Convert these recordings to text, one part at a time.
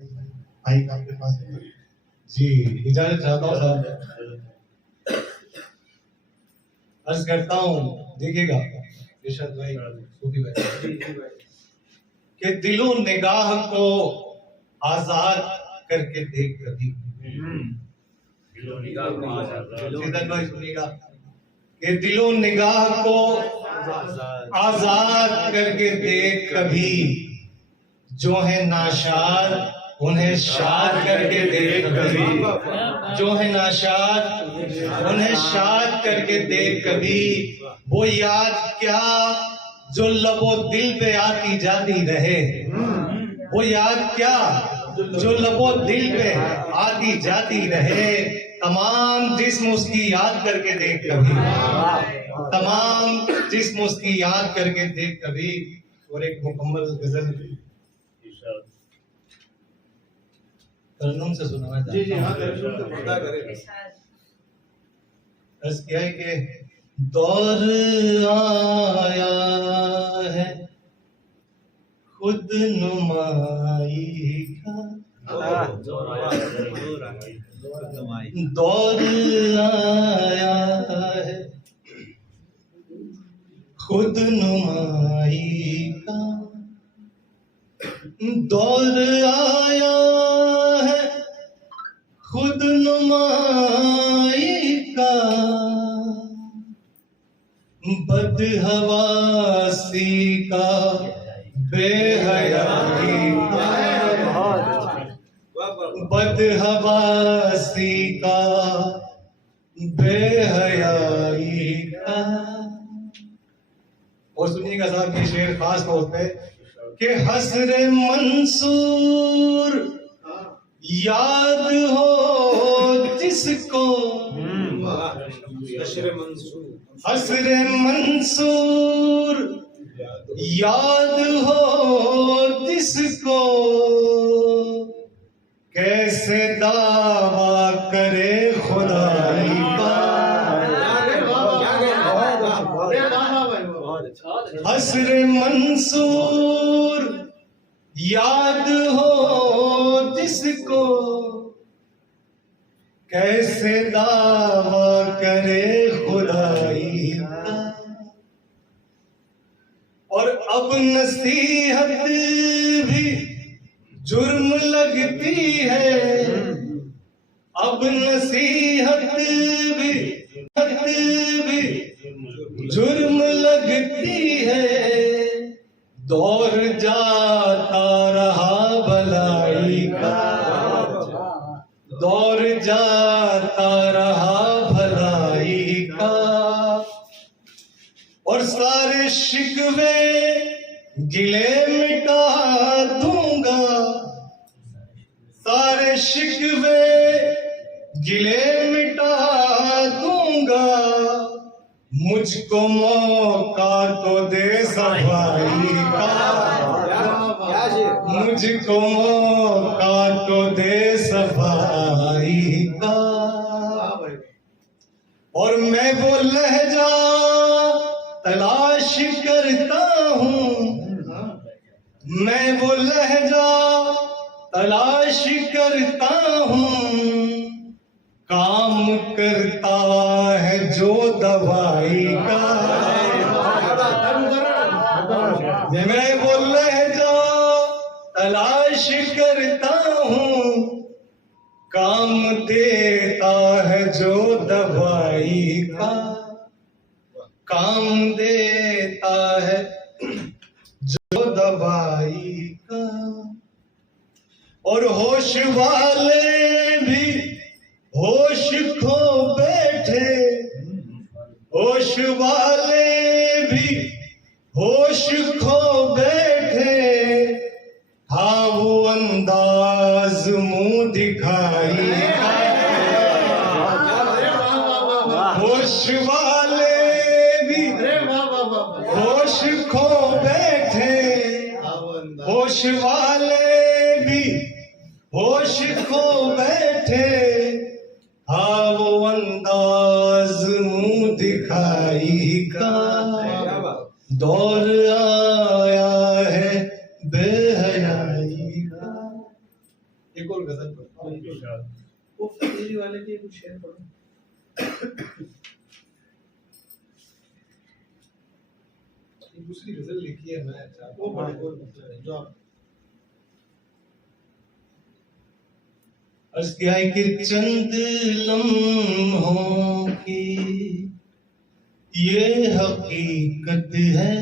भाई का आपके पास जी इजाजत चाहता हूँ साहब। अर्ज करता हूँ, देखिएगा इरशाद भाई, सूफी भाई, कि दिलो निगाह को आजाद करके देख कभी। दिलो निगाह को सीधन भाई सुनिएगा कि दिलो निगाह को आजाद करके देख कभी, जो है नाशाद उन्हें शाद करके देख कभी, जो है नाशाद उन्हें शाद करके देख कभी। वो याद क्या जो लबो दिल पे आती जाती रहे, वो याद क्या जो लबो दिल पे आती जाती रहे। तमाम जिस्म उसकी याद करके देख कभी, तमाम जिस्म उसकी याद करके देख कभी। और एक मुकम्मल गजल तरन्नुम से सुनाना चाहता हूं। जी हाँ, तरन्नुम तो खुदा करे। अर्ज किया है कि दौर आया है खुद नुमाई का, दौर आया है खुद नुमाई का, दौर आया है खुद नुमाई का। बदहवासी का बेहयाई का, बदहवासी का बेहयाई का। और सुनिएगा साहब ये शेर खास तौर पे कि हसरे मंसूर याद हो जिसको, हसरे मंसूर याद हो जिसको, कैसे दावा करे खुदाई का। हसरे मंसूर याद हो जिसको, कैसे दावा करे खुदाई का। और अब नसीहत भी जुर्म लगती है, अब नसीहत भी जुर्म लगती है। दौर जाता रहा भलाई का, दौर जाता रहा भलाई का। और सारे शिकवे गिले मिटा दूंगा, सारे शिकवे गिले मिटा दूंगा। मुझको मौका तो दे सफाई का, मुझको मौका तो दे सफाई का। और मैं वो लहजा तलाश करता हूँ, मैं वो लहजा तलाश करता हूँ। काम करता है जो दवाई का, मैं वो लहजा तलाश करता हूँ। काम देता है जो दवाई का, काम देता है जो दवाई का। और होश वाले भी होश खो बैठे, होश वाले भी होश खो बैठे। हाँ वो अंदाज मुंह दिखाई का, होश वाले भी होश खो बैठे, होश वाले भी होश खो बैठे। हाँ वो अंदाज मुंह दिखाई का। दौर आया है बेहयाई का। एक और गजल पढ़ो। वो फकीरी वाले के कुछ शेर पढ़ो। दूसरी गजल लिखी है मैं वो पढ़ो जो आप क्या कि चंद लम्हों की ये हकीकत है।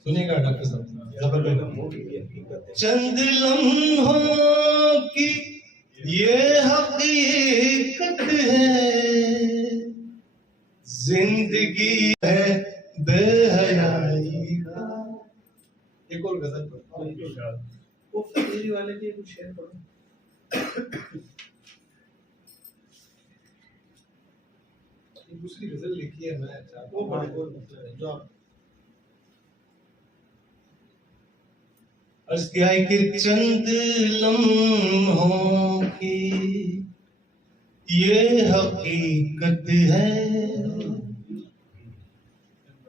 सुनेगा डॉक्टर साहब चंद लम्हों की ये हकीकत है। जिंदगी है बेहयाई का। एक और गजल पढ़ो। वो फकीरी वाले के कुछ शेर पढ़ो। दूसरी गजल लिखी है मैं वो पढ़ो जो आप क्या कि चंद लम्हों की ये हकीकत है।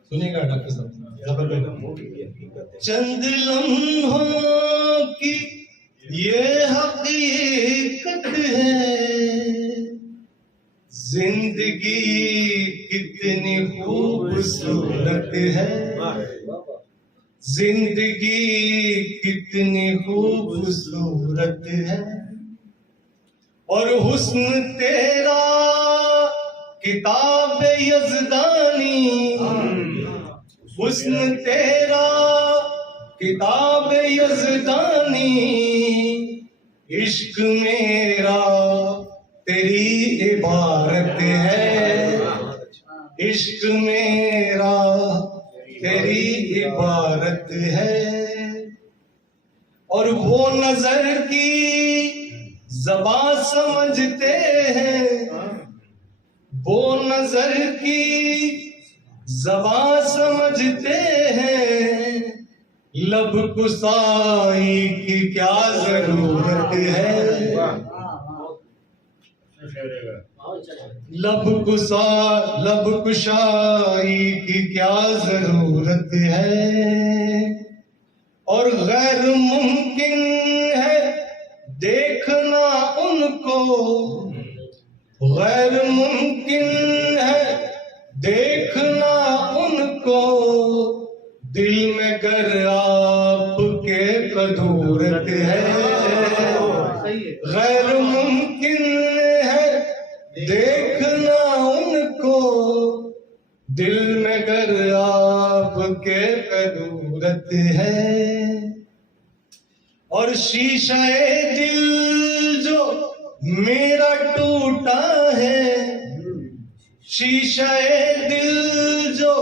सुनेगा डॉक्टर साहब चंद लम्हों की ये हकीकत है। जिंदगी कितनी खूबसूरत है। जिंदगी कितनी खूबसूरत है। और हुस्न तेरा किताब यज़दानी। हुस्न तेरा किताब यज़दानी। इश्क मेरा तेरी इबारत है। इश्क मेरा तेरी इबारत है। और वो नजर की ज़बान समझते हैं। वो नजर की ज़बान समझते हैं। लब कुसाई की क्या जरूरत है। लब कुशाई की क्या जरूरत है। और गैर मुमकिन है देखना उनको। गैर मुमकिन है देखना उनको। दिल में गर आपके कदूरत है। गैर मुमकिन है देखना उनको। दिल में गर आपके कदूरत है। और शीशे दिल जो मेरा टूटा है। शीशे दिल जो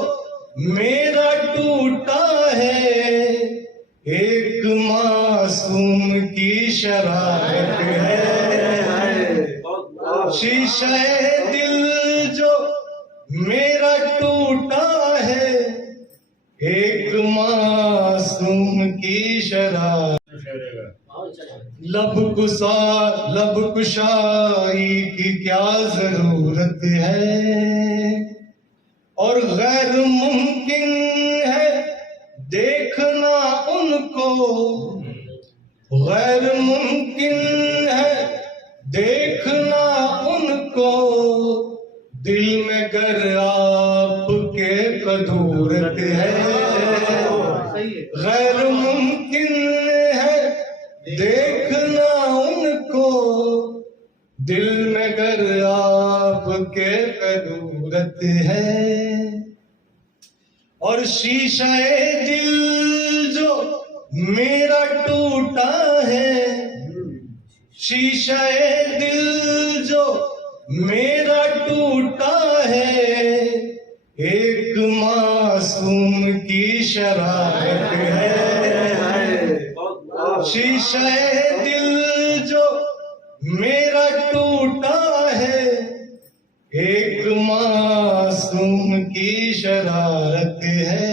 मेरा टूटा है। एक मासूम की शरारत है। शीशे दिल जो मेरा टूटा है। एक मासूम की शरारत। लब कुशाई की क्या जरूरत है। और गैर मुमकिन है देखना उनको। गैर मुमकिन है देखना उनको। दिल में गर आपके कदूरत है। गैर मुमकिन है देखना उनको। दिल में गर आपके कदूरत है। और शीशे दिल जो मेरा टूटा है। शीशे दिल जो मेरा टूटा है। एक मासूम की शरारत है। शीशे दिल जो मेरा टूटा है। एक मासूम की शरारत है।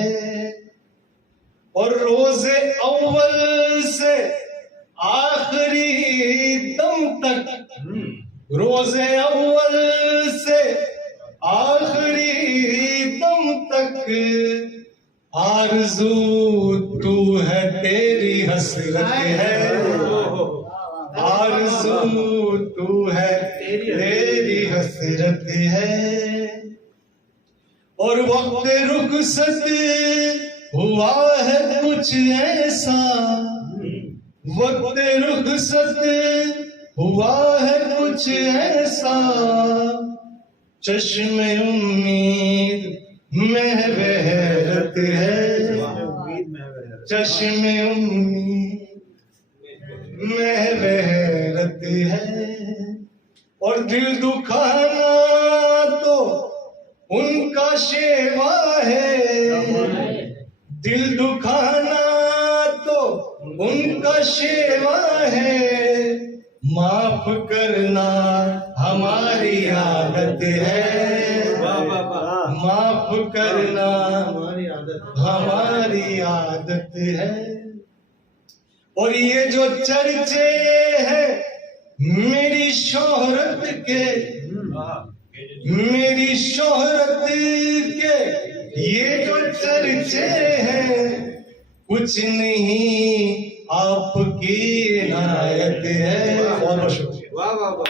और रोज़े अव्वल से आखिरी दम तक। रोज़े अव्वल से आखिरी दम तक। आरज़ू तू है तेरी हसरत है। है, आरज़ू तू है, तेरी हसरत है। और वक्त रुखसत हुआ है कुछ ऐसा, वक्त रुखसत हुआ है कुछ ऐसा, चश्मे उम्मीद में बहरत है, चश्मे उम्मीद में बहरत है। और दिल दुखाना तो उनका शेवा है, दिल दुखाना तो उनका शेवा है, माफ करना हमारी आदत है, माफ करना हमारी आदत है। और ये जो चर्चे हैं मेरी शोहरत के, मेरी शोहरत के ये जो चर्चे हैं, कुछ नहीं आपकी इनायत है। बहुत बहुत शुक्रिया। वाह वाह वाह।